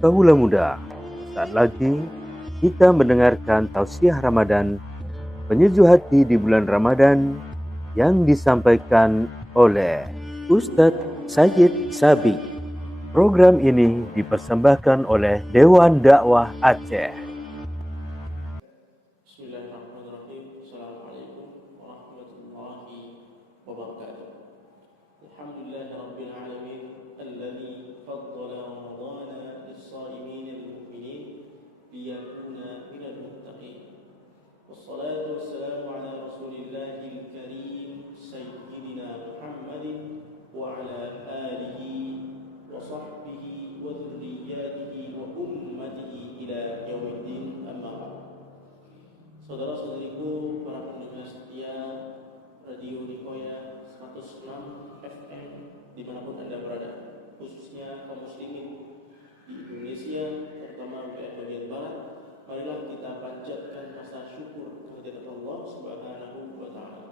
Kawula muda, saat lagi kita mendengarkan tausiah Ramadan, penyejuk hati di bulan Ramadan yang disampaikan oleh Ustadz Sayyid Sabi. Program ini dipersembahkan oleh Dewan Dakwah Aceh. Bismillahirrahmanirrahim. Assalamualaikum warahmatullahi wabarakatuh. Alhamdulillahirabbil alamin alladzi faddala ramadhana lis-sha'imin al-mu'minin liyakuna minal muttaqin. Wassalatu wassalamu ala rasulillahil karim sayyidina Muhammadin wa ala alihi wa sahbihi wa dzurriyyatihi wa ummatihi ila yaumiddin, amma ba'd. Saudara-saudariku, para pendengar setia Radio Nicoya 106 FM dimanapun Anda berada, khususnya kaum muslimin di Indonesia, terutama wilayah bagian barat, marilah kita panjatkan rasa syukur kehadirat Allah Subhanahu wa Ta'ala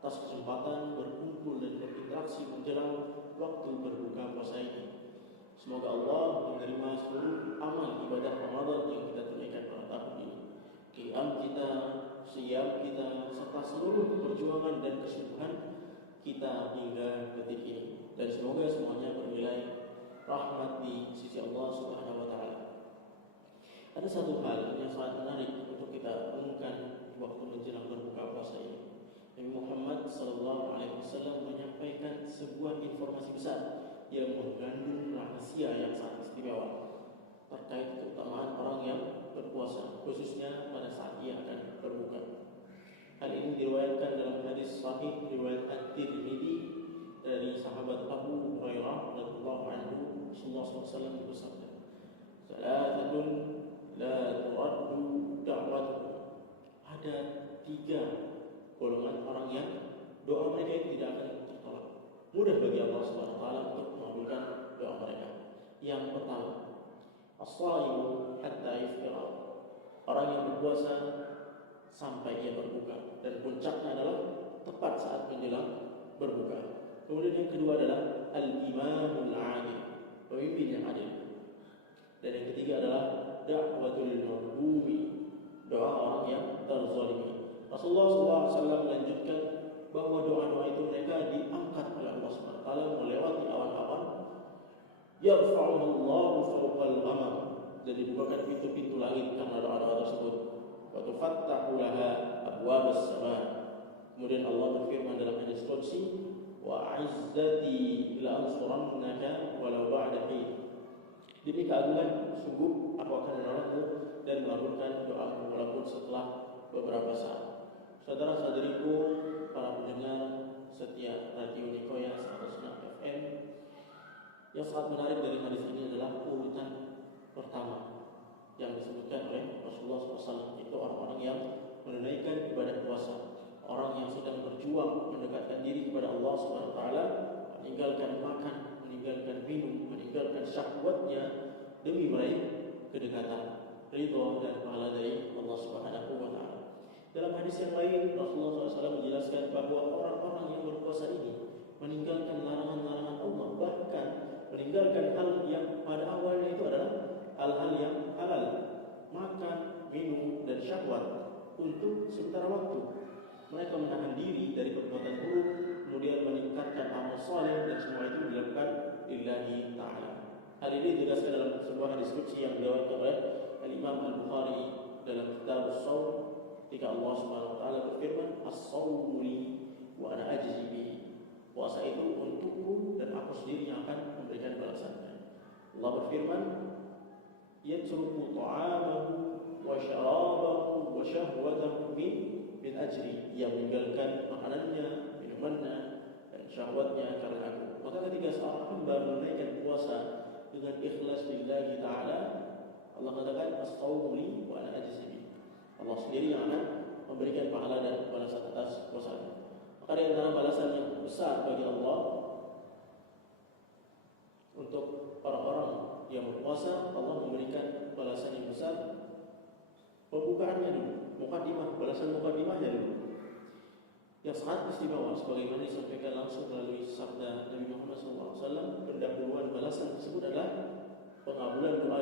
atas kesempatan berkumpul dan berinteraksi menjelang waktu berbuka puasa ini. Semoga Allah menerima seluruh amal ibadah Ramadan yang kita tunaikan pada tahun ini. Qiyam kita, siyam kita, serta seluruh perjuangan dan kesungguhan kita hingga detik ini. Dan semoga semuanya bernilai rahmat di sisi Allah Subhanahu wa Ta'ala. Ada satu hal yang sangat menarik untuk kita renungkan di waktu menjelang berbuka puasa ini. Nabi Muhammad SAW menyampaikan sebuah informasi besar yang mengandung rahasia yang sangat istimewa terkait keutamaan orang yang berpuasa, khususnya pada saat ia akan berbuka. Hal ini diriwayatkan dalam hadis sahih riwayat At-Tirmidzi dari sahabat Abu Hurairah radhiyallahu anhu. Rasulullah SAW bersabda, "Salatatun la turaddu da'watuhum." Ada 3 golongan orang yang doa mereka tidak akan tertolak. Mudah bagi Allah Subhanahu wa taala untuk mengabulkan doa mereka. Yang pertama, as-shaimu hatta yuftira. Orang yang berpuasa sampai ia berbuka, dan puncaknya adalah tepat saat menjelang berbuka. Kemudian yang kedua adalah al-imamul adil, pemimpin yang adil. Dan yang ketiga adalah da'watul mazlumi, doa orang yang terzalimi. Rasulullah SAW melanjutkan bahwa doa-doa itu mereka diangkat oleh Allah SWT melewati awan-awan. Yarfa'uhu Allahu fawqal ghamam, dan dibukakan pintu-pintu langit karena doa-doa tersebut. Wa tufattahu laha abwabus sama. Kemudian Allah berfirman dalam hadis qudsi, wa 'izzati la ansurannaka walau ba'da hin. Demi keagungan sungguh aku akan menolongmu dan mengabulkan doamu walaupun setelah beberapa saat. Saudara-saudariku, para pendengar setia Radio Nicoya 106 FM, yang sangat menarik dari hadis ini adalah urutan pertama yang disebutkan oleh Rasulullah SAW, itu orang-orang yang menunaikan ibadah puasa, orang yang sedang berjuang mendekatkan diri kepada Allah SWT, meninggalkan makan, meninggalkan minum, meninggalkan syahwatnya demi meraih kedekatan, ridha dan pahala dari Allah Subhanahu wa Ta'ala. Dalam hadis yang lain, Rasulullah SAW menjelaskan bahwa orang-orang yang berpuasa ini meninggalkan larangan-larangan Allah, bahkan meninggalkan hal yang pada awalnya itu adalah hal-hal yang halal, makan, minum, dan syahwat untuk sementara waktu. Mereka menahan diri dari perbuatan buruk, kemudian meningkatkan amal saleh, dan semua itu dilakukan lillahi ta'ala. Hal ini dijelaskan dalam sebuah hadis qudsi yang diriwayatkan oleh Al-Imam Al-Bukhari dalam kitab As-Shaum, ketika Allah Subhanahu wa taala berfirman, "As-shaumu li wa ana ajzi bihi." Puasa itu untukku dan aku sendiri yang akan memberikan balasannya. Allah berfirman, "Yatruku ta'amahu wa syarabahu wa syahwatahu min ajri." Yang meninggalkan makanannya, minumannya, dan syahwatnya karena aku. Maka ketika seorang hamba menunaikan puasa dengan ikhlas lillahi ta'ala, Allah katakan, "As-shaumu li wa ana ajzi bihi." Allah sendiri yang akan memberikan pahala dan balasan atas puasa. Maka di antara balasan yang besar bagi Allah untuk orang-orang yang berpuasa, Allah memberikan balasan yang besar. Pembukaannya dulu, mukadimah, balasan mukadimahnya dulu, yang sangat istimewa, sebagaimana disampaikan langsung melalui sabda Nabi Muhammad SAW. Pendahuluan balasan tersebut adalah pengabulan doa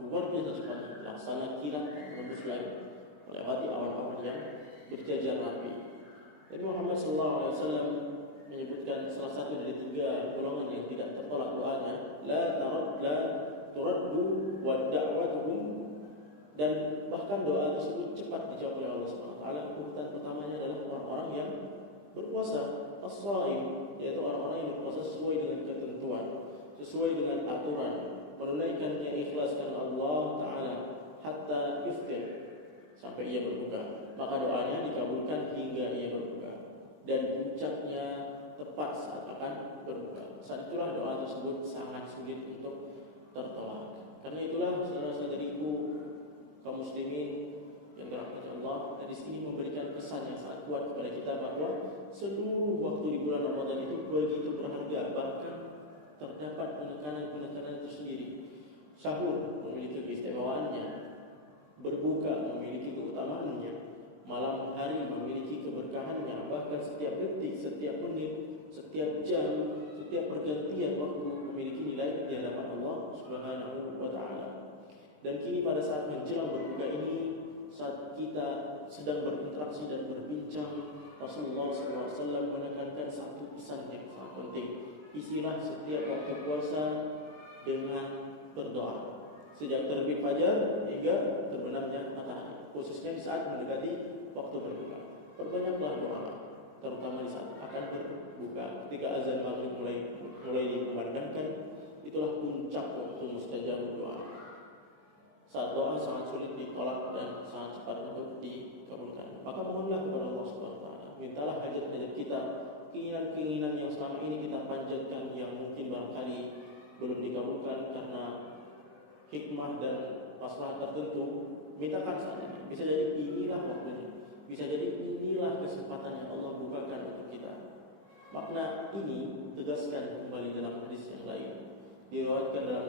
luar biasa cepatnya, laksana kilat menembus langit, melewati awan-awan yang berjajar rapi. Nabi Muhammad SAW menyebutkan salah satu dari 3 golongan yang tidak tertolak doanya, la turaddu wa da'watuhum, dan bahkan doa tersebut cepat dijawab oleh Allah Subhanahu wa taala. Urutan pertamanya adalah orang-orang yang berpuasa, as-shaim, yaitu orang-orang yang berpuasa sesuai dengan ketentuan, sesuai dengan aturan, menunaikannya ikhlas karena Allah taala hatta iftir, sampai ia berbuka. Maka doanya dikabulkan hingga ia berbuka, dan puncaknya tepat saat akan berbuka. Saat itulah doa tersebut sangat sulit untuk tertolak. Karena itulah saudara-saudariku kaum muslimin yang dirahmati Allah, hadis ini memberikan kesan yang sangat kuat kepada kita bahwa seluruh waktu di bulan Ramadan itu begitu berharga, bahkan terdapat penekanan-penekanan tersendiri. Sahur memiliki keistimewaannya, berbuka memiliki keutamaannya, malam hari memiliki keberkahannya, bahkan setiap detik, setiap menit, setiap jam, setiap pergantian waktu memiliki nilai di hadapan Allah Subhanahu wa taala. Dan kini pada saat menjelang berbuka ini, saat kita sedang berinteraksi dan berbincang, Rasulullah SAW menekankan satu pesan yang sangat penting. Isilah setiap waktu puasa dengan berdoa, sejak terbit fajar hingga terbenamnya matahari, khususnya di saat mendekati waktu berbuka. Perbanyaklah doa, terutama di saat akan berbuka. Ketika azan maghrib mulai dikumandangkan, itulah puncak waktu mustajab doa. Saat doa sangat sulit ditolak dan sangat cepat untuk dikabulkan. Maka mohonlah kepada Allah Subhanahu wa taala, mintalah hajat-hajat kita, keinginan-keinginan yang selama ini kita panjatkan yang mungkin barangkali belum dikabulkan karena hikmah dan masalah tertentu, mintakan saat ini. Bisa jadi inilah waktunya, bisa jadi inilah kesempatan yang Allah bukakan untuk kita. Makna ini tegaskan kembali dalam hadis yang lain, diriwayatkan dalam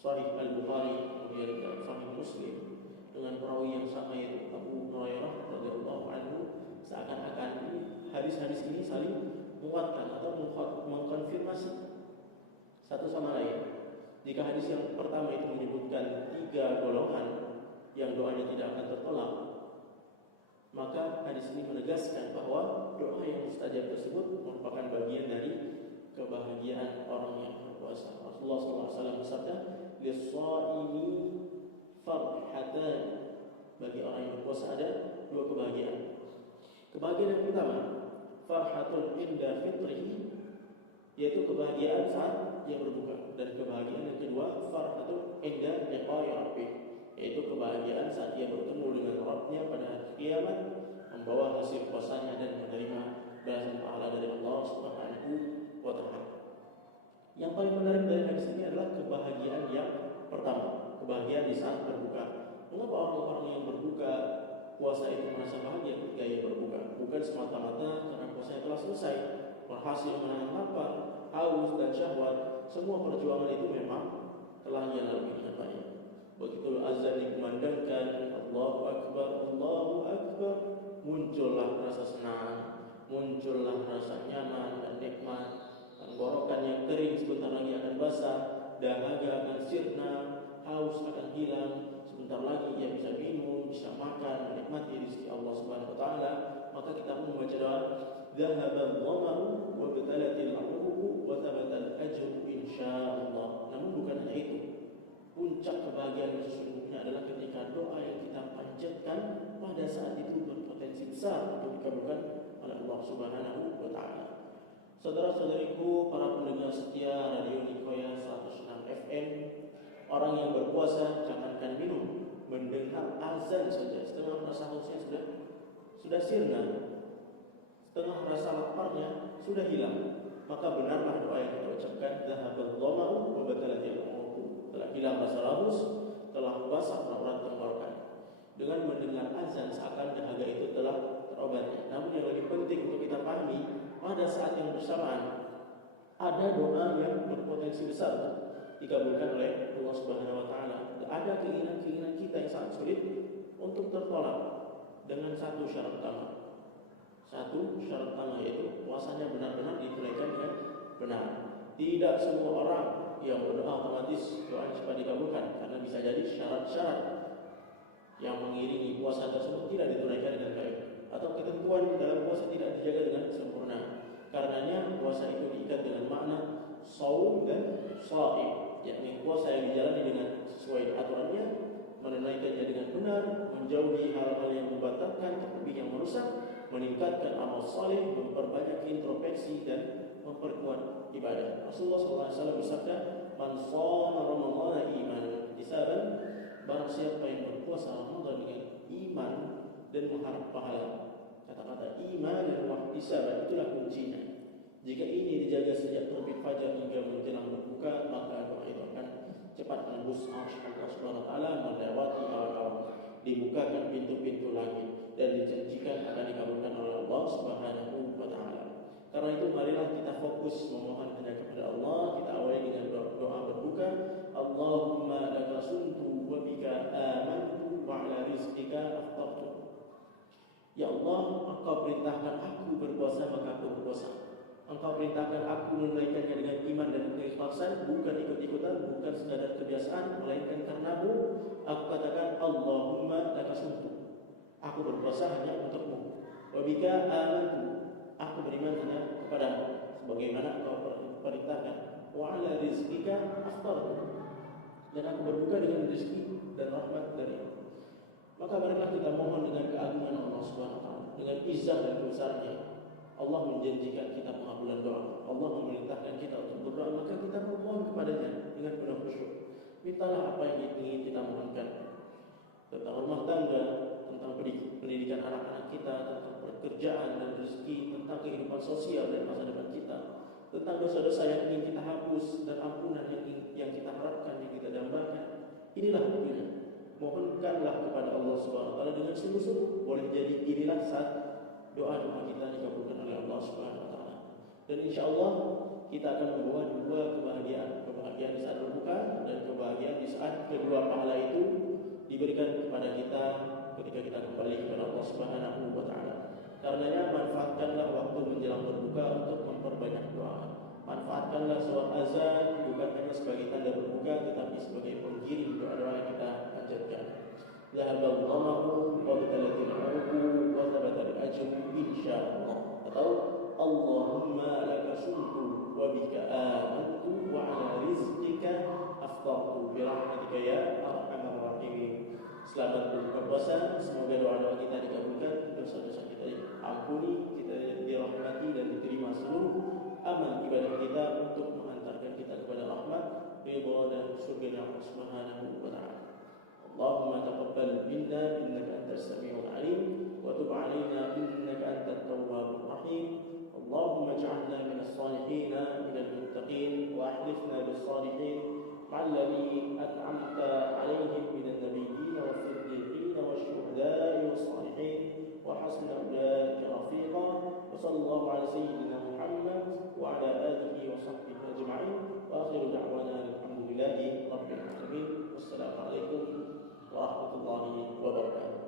Sahih Al-Bukhari, kemudian dalam Sahih Muslim dengan perawi yang sama, yaitu Abu Hurairah radhiyallahu anhu. Seakan-akan hadis-hadis ini saling menguatkan atau mengkonfirmasi satu sama lain. Jika hadis yang pertama itu menyebutkan 3 golongan yang doanya tidak akan tertolak, maka hadis ini menegaskan bahwa doa yang mustajab tersebut merupakan bagian dari kebahagiaan orang yang berpuasa. Rasulullah SAW bersabda, "Lis-shaimi farhatan." Bagi orang yang berpuasa ada 2 kebahagiaan. Kebahagiaan yang pertama, farhatun inda fitrihi, yaitu kebahagiaan saat dia berbuka, dan kebahagiaan yang kedua, farhatun inda liqa'i rabbih, yaitu kebahagiaan saat dia bertemu dengan Rabbnya pada hari kiamat, membawa hasil puasanya dan menerima balasan pahala dari Allah Subhanahu wa taala. Yang paling menarik dari hadis ini adalah kebahagiaan yang pertama, kebahagiaan di saat berbuka. Mengapa orang-orang yang berbuka puasa itu merasa bahagia ketika ia berbuka? Bukan semata-mata karena puasanya telah selesai, berhasil menahan lapar, haus dan syahwat. Semua perjuangan itu memang telah ia lalui dengan baik. Begitu azan dikumandangkan, Allahu Akbar, Allahu Akbar, muncullah rasa senang, muncullah rasa nyaman dan nikmat. Tenggorokan yang kering sebentar lagi akan basah, dahaga akan sirna, haus akan hilang. Sebentar lagi ia bisa minum, bisa makan, menikmati rezeki Allah Subhanahu wa taala. Maka kita pun membaca doa, "Dhahaba dhama'u wa batalatil 'uruqu wa thabata al-ajru insyaallah." Namun bukan hanya itu. Puncak kebahagiaan yang sesungguhnya adalah ketika doa yang kita panjatkan pada saat itu berpotensi besar untuk dikabulkan oleh Allah Subhanahu wa taala. Saudara-saudariku, para pendengar setia Radio Nikoya 106 FM, orang yang berpuasa jangankan minum, mendengar azan saja setengah rasa hausnya sudah sirna, setengah rasa laparnya sudah hilang. Maka benarlah doa yang kita ucapkan, "Dhahabal dhama'u wa batalatil 'uruqu." Telah hilang rasa haus, telah basah urat tenggorokan. Dengan mendengar azan seakan dahaga itu telah terobati. Namun yang lebih penting untuk kita pahami, pada saat yang bersamaan ada doa yang berpotensi besar dikabulkan oleh Allah Subhanahu wa taala. Ada keinginan-keinginan kita yang sangat sulit untuk tertolak dengan satu syarat utama. Satu syarat utama yaitu puasanya benar-benar ditunaikan dengan benar. Tidak semua orang yang berdoa otomatis doanya cepat dikabulkan, karena bisa jadi syarat-syarat yang mengiringi puasa tersebut tidak ditunaikan dengan baik, atau ketentuan dalam puasa tidak dijaga dengan sempurna. Karenanya puasa itu diikat dengan makna shaum dan shaim, yakni puasa yang dijalani dengan sesuai aturannya, menunaikannya dengan benar, menjauhi hal-hal yang membatalkan, terlebih yang merusak, meningkatkan amal saleh, memperbanyak introspeksi dan memperkuat ibadah. Rasulullah SAW bersabda, "Man shoma Ramadhana imanan ihtisaban," barang siapa yang berpuasa Ramadan dengan iman dan mengharap pahala. Kata-kata iman dan ihtisaban itulah kuncinya. Jika ini dijaga sejak terbit fajar hingga menjelang berbuka, maka doa itu akan cepat menembus arsy Allah Subhanahu wa taala, melewati awan-awan, dibukakan pintu-pintu langit, dan dijanjikan akan dikabulkan oleh Allah Subhanahu wa taala. Karena itu marilah kita fokus memohon hanya kepada Allah. Kita awali dengan doa berbuka. Allahumma laka sumtu wa bika amantu wa ala rizqika aftartu. Ya Allah, Engkau perintahkan aku berpuasa, maka aku berpuasa. Engkau perintahkan aku menunaikannya dengan iman dan keikhlasan, bukan ikut-ikutan, bukan sekadar kebiasaan, melainkan karenamu. Aku katakan Allahumma laka sumtu, aku berpuasa hanya untukmu. Wa bika amantu, aku beriman hanya kepadamu, sebagaimana Engkau perintahkan. Wa ala rizqika aftartu, dan aku berbuka dengan rezeki dan rahmat darimu. Maka marilah kita mohon dengan keagungan Allah Subhanahu wa taala, dengan izah dan kebesarannya. Allah menjanjikan kita pengabulan doa. Allah memerintahkan kita untuk berdoa, maka kita memohon kepadanya dengan penuh khusyuk. Mintalah apa yang ingin kita mohonkan. Tentang rumah tangga, tentang pendidikan anak-anak kita, tentang pekerjaan dan rezeki, tentang kehidupan sosial dan masa depan kita, tentang dosa-dosa yang ingin kita hapus dan ampunan yang kita harapkan, yang kita dambakan. Inilah buktinya. Mohonkanlah kepada Allah Subhanahu wa taala dengan sungguh-sungguh. Boleh jadi inilah saat doa-doa kita dikabulkan oleh Allah Subhanahu wa taala. Dan insyaallah kita akan membawa dua kebahagiaan di saat berbuka dan kebahagiaan di saat kedua pahala itu diberikan kepada kita ketika kita kembali kepada Allah Subhanahu wa taala. Karenanya manfaatkanlah waktu menjelang berbuka untuk memperbanyak doa. Manfaatkanlah sholat azan bukan hanya sebagai tanda berbuka, tetapi sebagai penggiring doa-doa yang kita panjatkan. Zahabal dhamahu wa bitalatil uruku wa tabatal ajru insyaallah. Atau Allahumma laka sumtu wa bika amantu wa ala rizqika aftartu bi rahmatika ya arhamar rahimin. Selamat berbuka puasa, semoga doa-doa kita dikabulkan, dosa-dosa kita diampuni, kita dirahmati dan diterima seluruh amal ibadah kita untuk mengantarkan kita kepada rahmat, ridha dan surga Allah Subhanahu wa taala. Allahumma taqabbal minna innaka antas samiul alim wa tub 'alaina innaka antat tawwabur rahim. Allahumma ij'alna minas salihin minal muttaqin wa ahlifna bis salihin ma'al ladzi an'amta 'alaihim minan nabiyyin was-siddiqin wasyuhada'i was-salihin wa hasuna ulaika rafiqa. Wa sallallahu 'ala sayyidina Muhammad wa 'ala alihi wa sahbihi ajma'in. Wa akhiru da'wana alhamdulillahi rabbil alamin. Wassalamu alaikum warahmatullahi wabarakatuh.